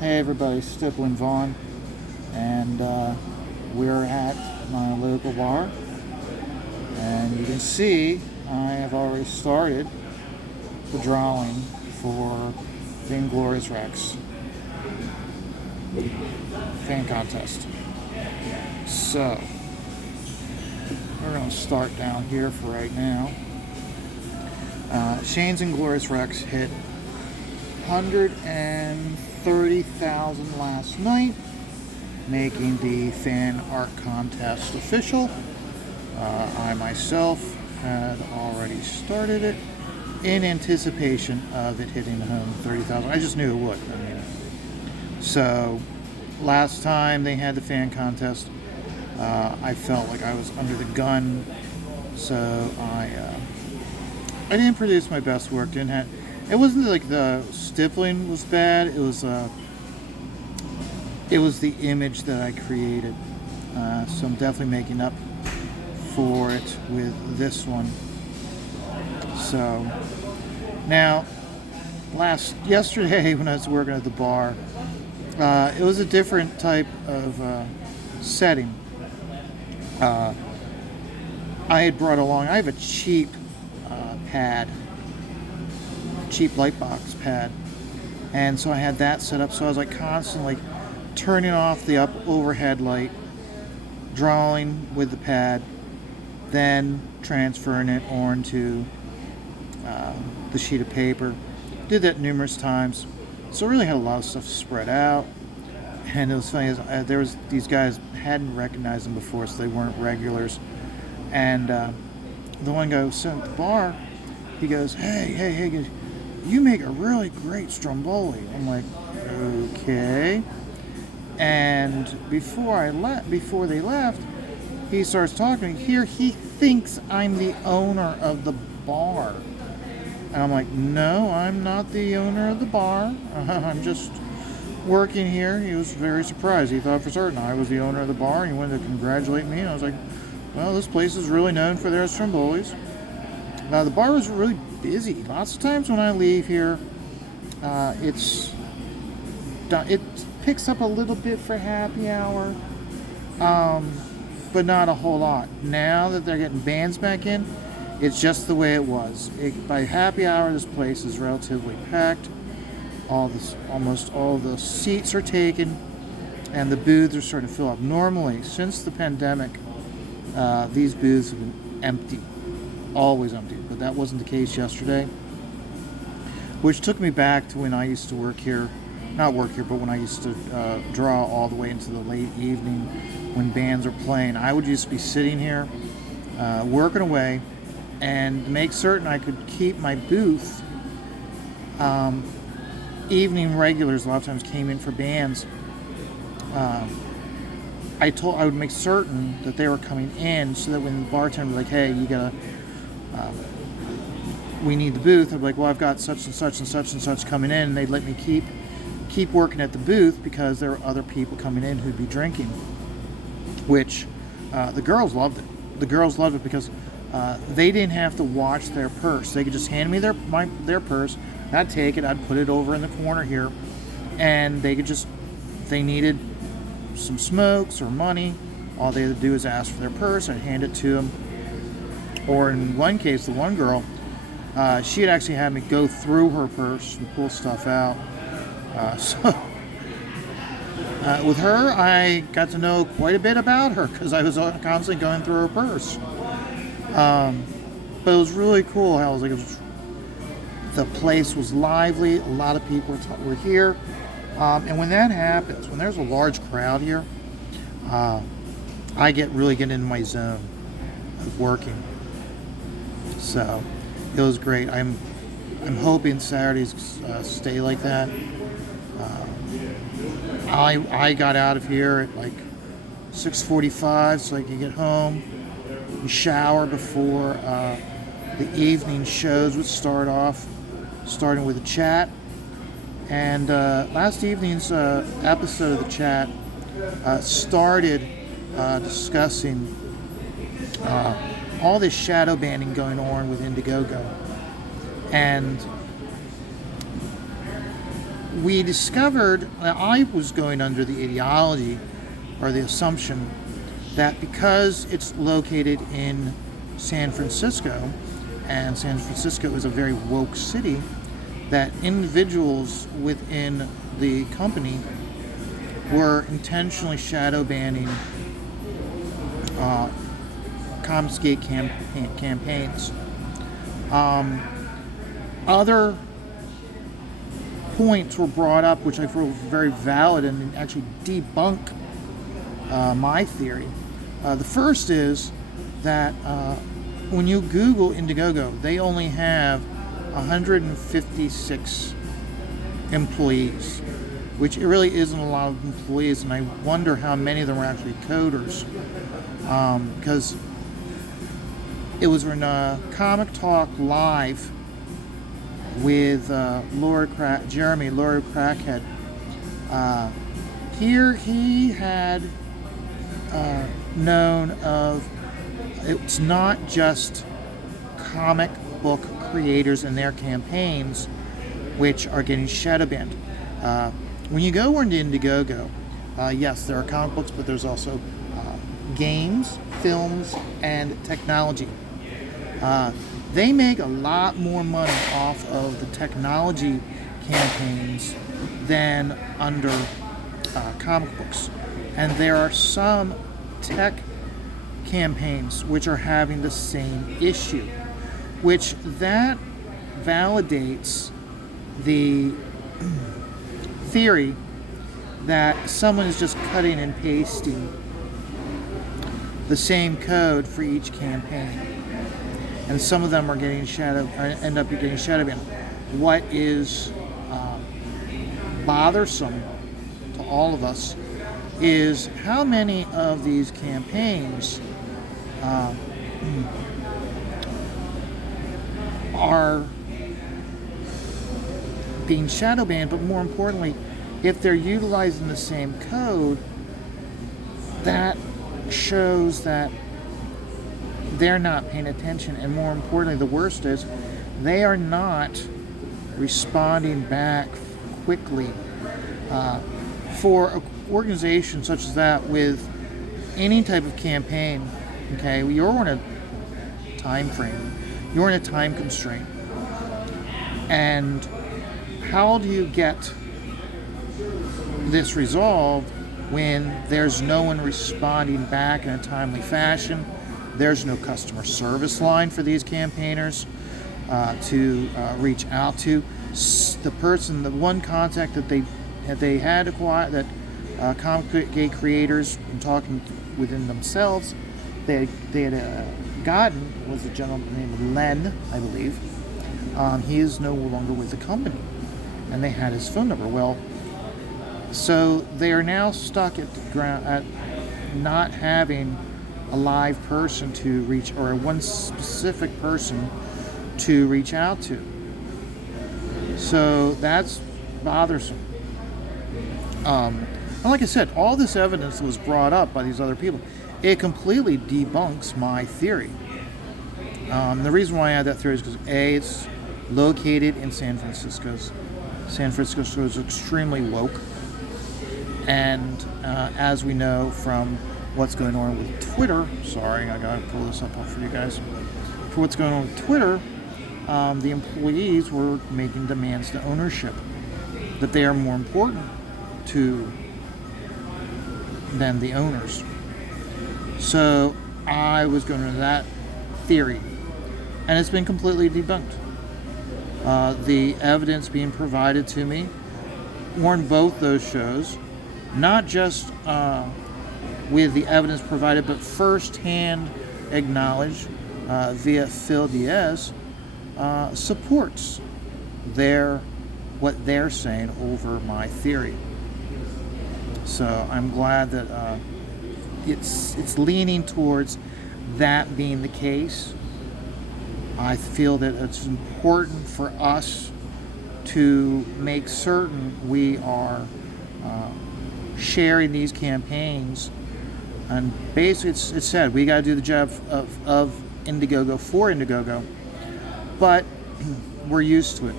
Hey everybody, Stippling Vaughn, and we're at my local bar, and you can see I have already started the drawing for the Inglorious Rex fan contest. So, we're going to start down here for right now. Shane's Inglorious Rex hit 130,000 last night, making the fan art contest official. I myself had already started it in anticipation of it hitting 130,000. I just knew it would. So last time they had the fan contest, I felt like I was under the gun, so I didn't produce my best work. It wasn't like the stippling was bad. It was the image that I created. So I'm definitely making up for it with this one. So now, yesterday when I was working at the bar, it was a different type of setting. I had brought along. I have a cheap light box pad, and so I had that set up. So I was like constantly turning off the overhead light, drawing with the pad, then transferring it onto the sheet of paper. Did that numerous times, so I really had a lot of stuff spread out. And it was funny, there was these guys, hadn't recognized them before, so they weren't regulars. And the one guy who was sitting at the bar, he goes, hey, you make a really great stromboli. I'm like, okay. And before they left, he starts talking. Here, he thinks I'm the owner of the bar. And I'm like, no, I'm not the owner of the bar. I'm just working here. He was very surprised. He thought for certain I was the owner of the bar, and he wanted to congratulate me. And I was like, well, this place is really known for their strombolis. The bar was really busy. Lots of times when I leave here, it picks up a little bit for happy hour, but not a whole lot. Now that they're getting bands back in, it's just the way it was. By happy hour, this place is relatively packed. Almost all the seats are taken, and the booths are starting to fill up. Normally, since the pandemic, these booths have been empty. Always empty, but that wasn't the case yesterday, which took me back to when I used to work here, not work here, but when I used to draw all the way into the late evening when bands are playing. I would just be sitting here working away and make certain I could keep my booth. Evening regulars a lot of times came in for bands. I would make certain that they were coming in so that when the bartender was like, hey, you gotta we need the booth, I'd be like, well, I've got such and such and such and such coming in, and they'd let me keep working at the booth because there were other people coming in who'd be drinking, which the girls loved it. The girls loved it because they didn't have to watch their purse. They could just hand me their purse. I'd take it, I'd put it over in the corner here, and they could just, if they needed some smokes or money, all they had to do is ask for their purse. I'd hand it to them. Or in one case, the one girl, she had actually had me go through her purse and pull stuff out. With her, I got to know quite a bit about her because I was constantly going through her purse. But it was really cool how the place was lively. A lot of people were here. And when that happens, when there's a large crowd here, I really get into my zone of working. So it was great. I'm hoping Saturdays stay like that. I got out of here at like 6:45 so I could get home and shower before the evening shows would start off, starting with a chat. And last evening's episode of the chat started discussing all this shadow banning going on with Indiegogo. And we discovered that I was going under the ideology or the assumption that because it's located in San Francisco, and San Francisco is a very woke city, that individuals within the company were intentionally shadow banning Comsgate campaigns. Other points were brought up which I feel very valid and actually debunk my theory. The first is that when you Google Indiegogo, they only have 156 employees, which really isn't a lot of employees, and I wonder how many of them are actually coders, because it was in Comic Talk Live with Jeremy Crackhead. Here he had known of, it's not just comic book creators and their campaigns which are getting shadow banned. When you go into Indiegogo, yes, there are comic books, but there's also games, films, and technology. They make a lot more money off of the technology campaigns than under comic books. And there are some tech campaigns which are having the same issue, which that validates the theory that someone is just cutting and pasting the same code for each campaign, and some of them are getting end up getting shadow banned. What is bothersome to all of us is how many of these campaigns are being shadow banned, but more importantly, if they're utilizing the same code, that shows that they're not paying attention, and more importantly, the worst is they are not responding back quickly. For an organization such as that with any type of campaign, okay, you're on a time frame, you're in a time constraint, and how do you get this resolved when there's no one responding back in a timely fashion? There's no customer service line for these campaigners to reach out to. The one contact that they had acquired, that Comicgate creators, in talking within themselves, they had gotten, was a gentleman named Len, I believe. He is no longer with the company, and they had his phone number. Well, so they are now stuck at the ground at not having a live person to reach, or one specific person to reach out to. So that's bothersome. And like I said, all this evidence that was brought up by these other people, it completely debunks my theory. The reason why I had that theory is because A, it's located in San Francisco. San Francisco is extremely woke. And as we know from what's going on with Twitter, sorry, I gotta pull this up for you guys. For what's going on with Twitter, the employees were making demands to ownership, that they are more important than the owners. So I was going into that theory, and it's been completely debunked. The evidence being provided to me on both those shows, not just with the evidence provided, but first-hand acknowledged via Phil Diaz, supports what they're saying over my theory. So I'm glad that it's leaning towards that being the case. I feel that it's important for us to make certain we are sharing these campaigns. And basically, it's said we got to do the job of Indiegogo for Indiegogo, but we're used to it.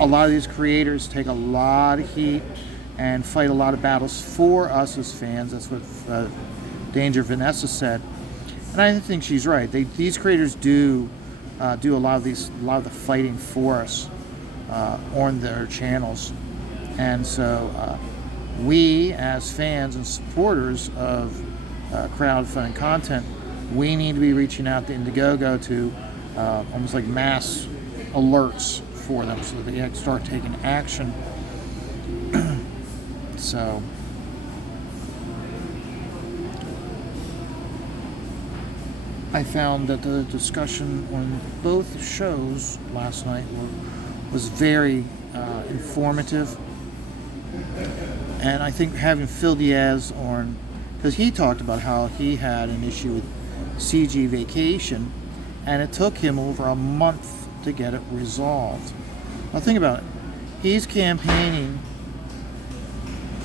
a lot of these creators take a lot of heat and fight a lot of battles for us as fans. That's what Danger Vanessa said, and I think she's right. These creators do a lot of the fighting for us on their channels, and so we as fans and supporters of crowdfunding content, we need to be reaching out to Indiegogo to almost like mass alerts for them so that they can start taking action. So I found that the discussion on both shows last night was very informative, and I think having Phil Diaz on, because he talked about how he had an issue with CG Vacation, and it took him over a month to get it resolved. Now think about it. He's campaigning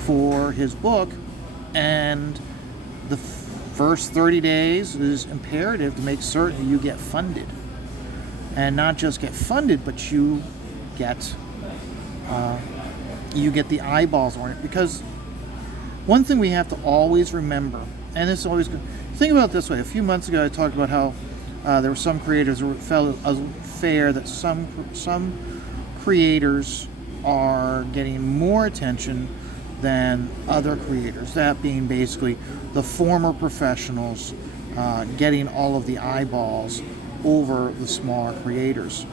for his book, and the first 30 days is imperative to make certain you get funded. And not just get funded, but you get the eyeballs on it. Because one thing we have to always remember, and this is always good, think about it this way. A few months ago I talked about how there were some creators who felt unfair that some creators are getting more attention than other creators, that being basically the former professionals getting all of the eyeballs over the smaller creators.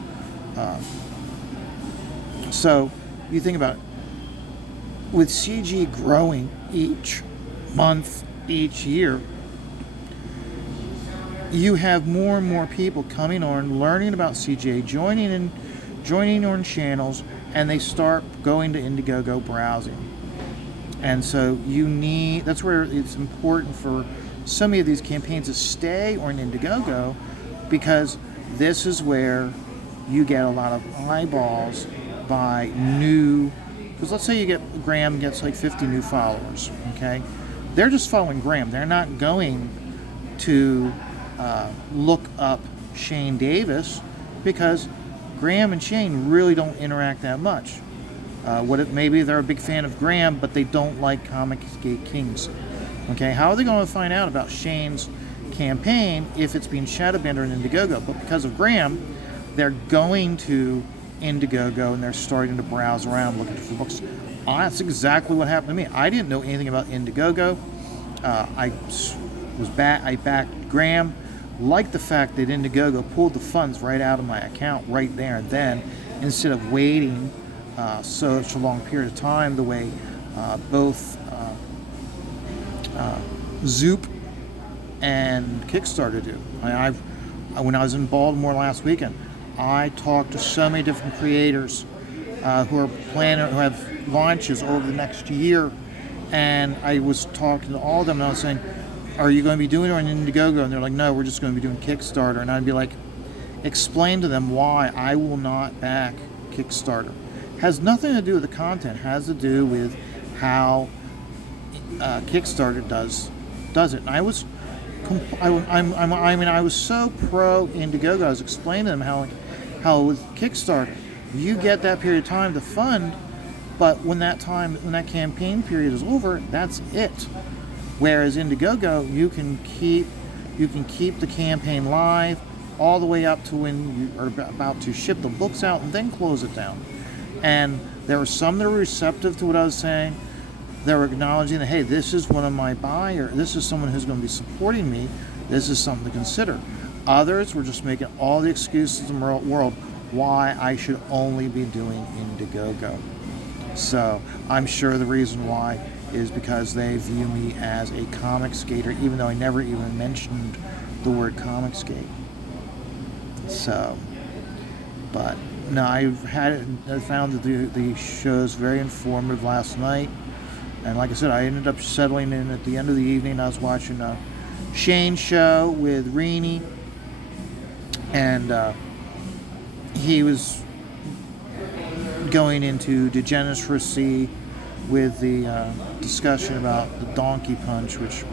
So you think about it, with CG growing each month, each year, you have more and more people coming on, learning about CG, joining on channels, and they start going to Indiegogo browsing. And so that's where it's important for some of these campaigns to stay on Indiegogo, because this is where you get a lot of eyeballs by because let's say Graham gets like 50 new followers, okay? They're just following Graham. They're not going to look up Shane Davis, because Graham and Shane really don't interact that much. Maybe they're a big fan of Graham, but they don't like Comicsgate Kings. Okay, how are they going to find out about Shane's campaign if it's being shadow banned on Indiegogo? But because of Graham, they're going to Indiegogo and they're starting to browse around looking for books. That's exactly what happened to me. I didn't know anything about Indiegogo. I backed Graham. Liked the fact that Indiegogo pulled the funds right out of my account right there and then, instead of waiting such a long period of time the way both Zoop and Kickstarter do. When I was in Baltimore last weekend, I talked to so many different creators who have launches over the next year, and I was talking to all of them, and I was saying, are you going to be doing it on Indiegogo? And they're like, no, we're just going to be doing Kickstarter. And I'd be like, explain to them why I will not back Kickstarter. Has nothing to do with the content. Has to do with how Kickstarter does it. And I was so pro Indiegogo. I was explaining to them how with Kickstarter you get that period of time to fund, but when that campaign period is over, that's it. Whereas Indiegogo, you can keep the campaign live all the way up to when you are about to ship the books out and then close it down. And there were some that were receptive to what I was saying. They were acknowledging that, hey, this is one of my buyers. This is someone who's going to be supporting me. This is something to consider. Others were just making all the excuses in the world why I should only be doing Indiegogo. So I'm sure the reason why is because they view me as a Comicsgater, even though I never even mentioned the word Comicsgate. So, but no, I found that the show's very informative last night, and like I said, I ended up settling in at the end of the evening. I was watching Shane's show with Reenie, and he was going into degeneracy with the discussion about the donkey punch, which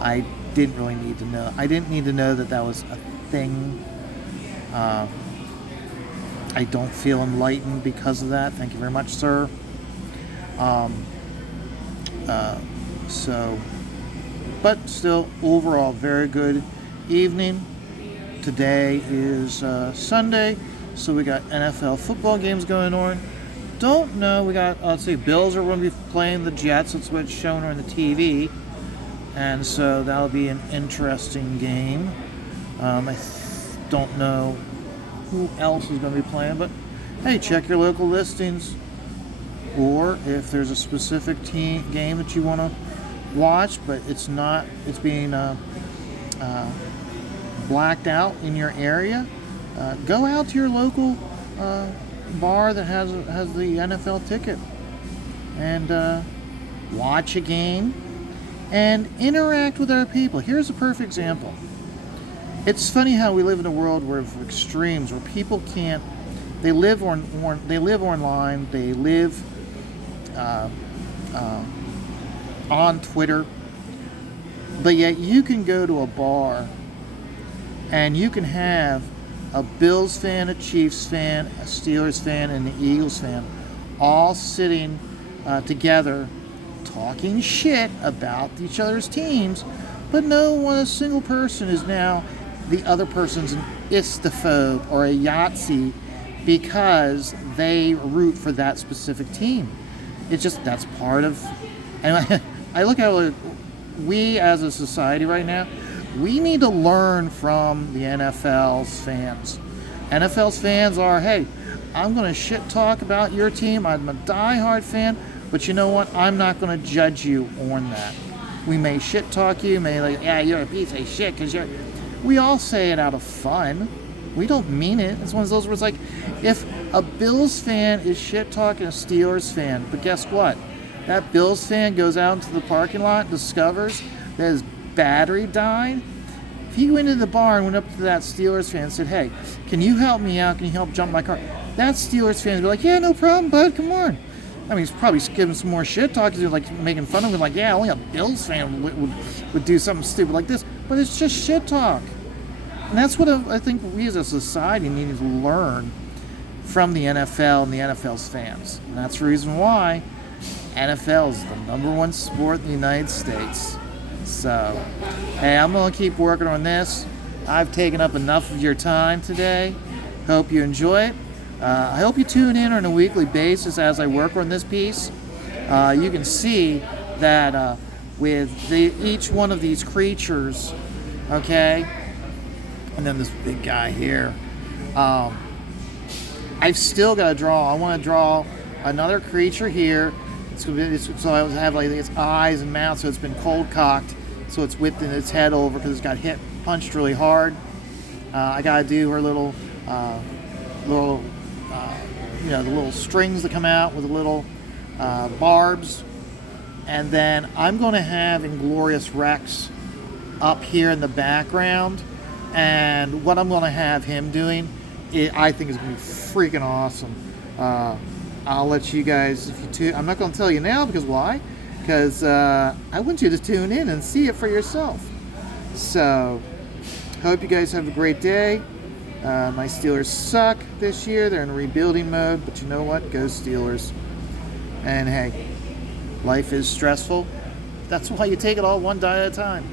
I didn't really need to know. I didn't need to know that was a thing. I don't feel enlightened because of that. Thank you very much, sir. Um, so, but still, overall, very good evening. Today is Sunday, so we got NFL football games going on. Don't know, we got, let's see, Bills are going to be playing the Jets. That's what's shown on the TV. And so that'll be an interesting game. Don't know who else is going to be playing, but hey, check your local listings. Or if there's a specific game that you want to watch, but it's being blacked out in your area, go out to your local bar that has the NFL ticket and watch a game and interact with other people. Here's a perfect example. It's funny how we live in a world where of extremes, where people can't. They live online. They live on Twitter, but yet you can go to a bar and you can have a Bills fan, a Chiefs fan, a Steelers fan, and an Eagles fan all sitting together talking shit about each other's teams, but a single person is now the other person's an istaphobe or a Yahtzee because they root for that specific team. It's just, that's part of, and I look at it, we as a society right now, we need to learn from the NFL's fans. NFL's fans are, hey, I'm going to shit talk about your team. I'm a diehard fan, but you know what? I'm not going to judge you on that. We may shit talk you, yeah, you're a piece of shit because you're. We all say it out of fun. We don't mean it. It's one of those where it's like, if a Bills fan is shit talking a Steelers fan, but guess what? That Bills fan goes out into the parking lot and discovers that his battery died. If he went into the bar and went up to that Steelers fan and said, hey, can you help me out? Can you help jump my car? That Steelers fan would be like, yeah, no problem, bud, come on. I mean, he's probably giving some more shit talk because he's like making fun of him, like, yeah, only a Bills fan would do something stupid like this. But it's just shit talk. And that's what I think we as a society need to learn from the NFL and the NFL's fans. And that's the reason why NFL is the number one sport in the United States. So, hey, I'm going to keep working on this. I've taken up enough of your time today. Hope you enjoy it. I hope you tune in on a weekly basis as I work on this piece. You can see that with each one of these creatures, okay, and then this big guy here, I've still got to draw. I want to draw another creature here. So I have like its eyes and mouth, so it's been cold cocked, so it's whipped in its head over because it's got punched really hard. I got to do her little the little strings that come out with the little barbs. And then I'm going to have Inglorious Rex up here in the background. And what I'm going to have him doing, I think is going to be freaking awesome. I'll let you guys, I'm not going to tell you now, because why? Because I want you to tune in and see it for yourself. So, hope you guys have a great day. My Steelers suck this year. They're in rebuilding mode, but you know what? Go Steelers. And hey, life is stressful. That's why you take it all one day at a time.